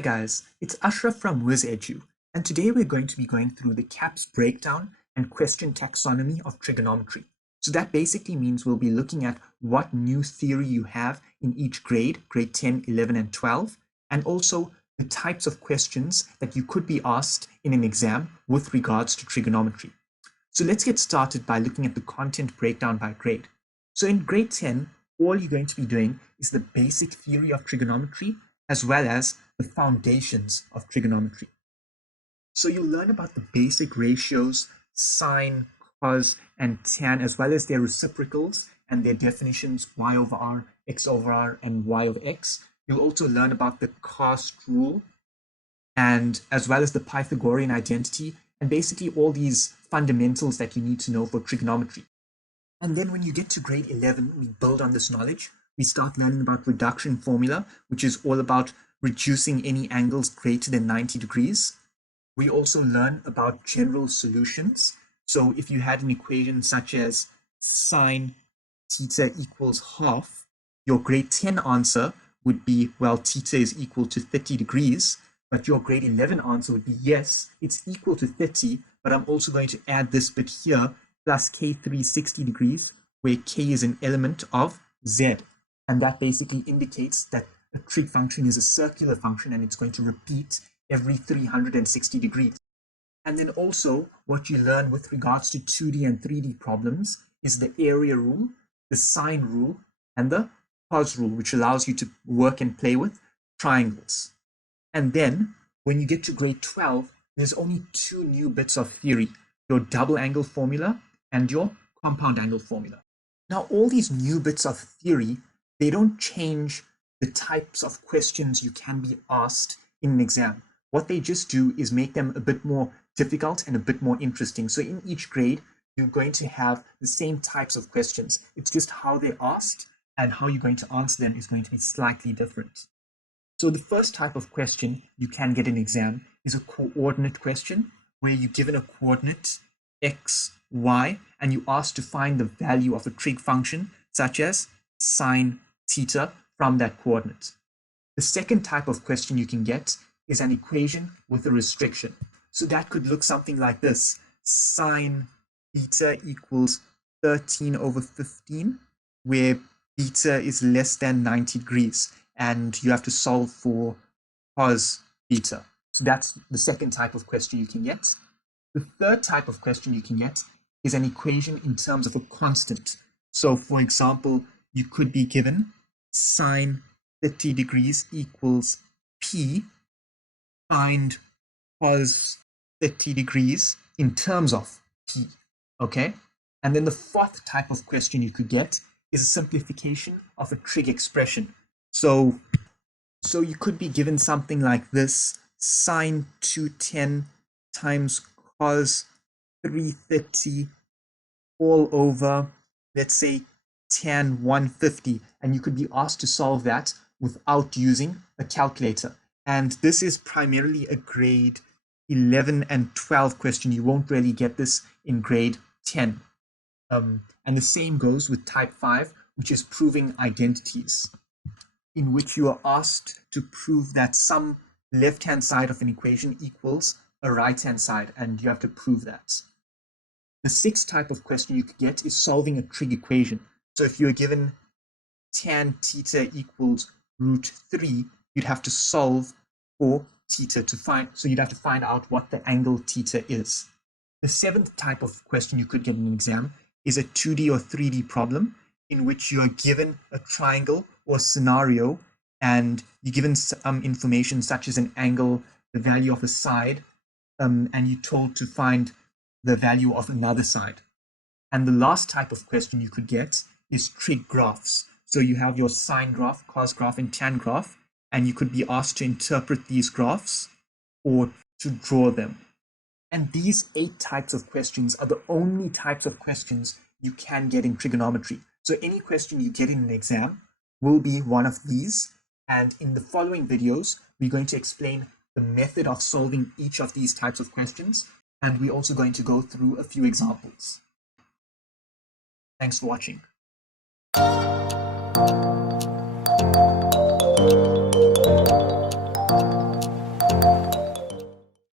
Hi guys, it's Ashraf from WiZ.edu, and today we're going to be going through the CAPS breakdown and question taxonomy of trigonometry. So that basically means we'll be looking at what new theory you have in each grade 10, 11, and 12, and also the types of questions that you could be asked in an exam with regards to trigonometry. So let's get started by looking at the content breakdown by grade. So in grade 10, all you're going to be doing is the basic theory of trigonometry as well as the foundations of trigonometry. So you'll learn about the basic ratios, sine, cos, and tan, as well as their reciprocals and their definitions, y over r, x over r, and y over x. You'll also learn about the cast rule, and as well as the Pythagorean identity, and basically all these fundamentals that you need to know for trigonometry. And then when you get to grade 11, we build on this knowledge. We start learning about reduction formula, which is all about reducing any angles greater than 90 degrees. We also learn about general solutions. So if you had an equation such as sine theta equals half, your grade 10 answer would be, well, theta is equal to 30 degrees. But your grade 11 answer would be, yes, it's equal to 30, but I'm also going to add this bit here, plus k3 60 degrees, where k is an element of z. And that basically indicates that a trig function is a circular function and it's going to repeat every 360 degrees. And then also what you learn with regards to 2D and 3D problems is the area rule, the sine rule, and the cos rule, which allows you to work and play with triangles. And then when you get to grade 12, there's only two new bits of theory, your double angle formula and your compound angle formula. Now, all these new bits of theory, they don't change the types of questions you can be asked in an exam. What they just do is make them a bit more difficult and a bit more interesting. So in each grade, you're going to have the same types of questions. It's just how they're asked and how you're going to answer them is going to be slightly different. So the first type of question you can get in exam is a coordinate question, where you're given a coordinate x, y, and you asked to find the value of a trig function, such as sine theta, from that coordinate. The second type of question you can get is an equation with a restriction. So that could look something like this: sine theta equals 13 over 15, where beta is less than 90 degrees, and you have to solve for cos beta. So that's the second type of question you can get. The third type of question you can get is an equation in terms of a constant. So for example, you could be given sine 30 degrees equals p, find cos 30 degrees in terms of p, okay? And then the fourth type of question you could get is a simplification of a trig expression. So you could be given something like this: sine 210 times cos 330 all over, let's say, tan 150, and you could be asked to solve that without using a calculator. And this is primarily a grade 11 and 12 question. You won't really get this in grade 10. And the same goes with type 5, which is proving identities, in which you are asked to prove that some left-hand side of an equation equals a right-hand side, and you have to prove that. The sixth type of question you could get is solving a trig equation. So if you're given tan theta equals root 3, you'd have to solve for theta to find, so you'd have to find out what the angle theta is. The seventh type of question you could get in an exam is a 2D or 3D problem, in which you are given a triangle or scenario, and you're given some information such as an angle, the value of a side, and you're told to find the value of another side. And the last type of question you could get is trig graphs. So you have your sine graph, cos graph, and tan graph, and you could be asked to interpret these graphs or to draw them. And these 8 types of questions are the only types of questions you can get in trigonometry. So any question you get in an exam will be one of these. And in the following videos, we're going to explain the method of solving each of these types of questions. And we're also going to go through a few examples. Thanks for watching.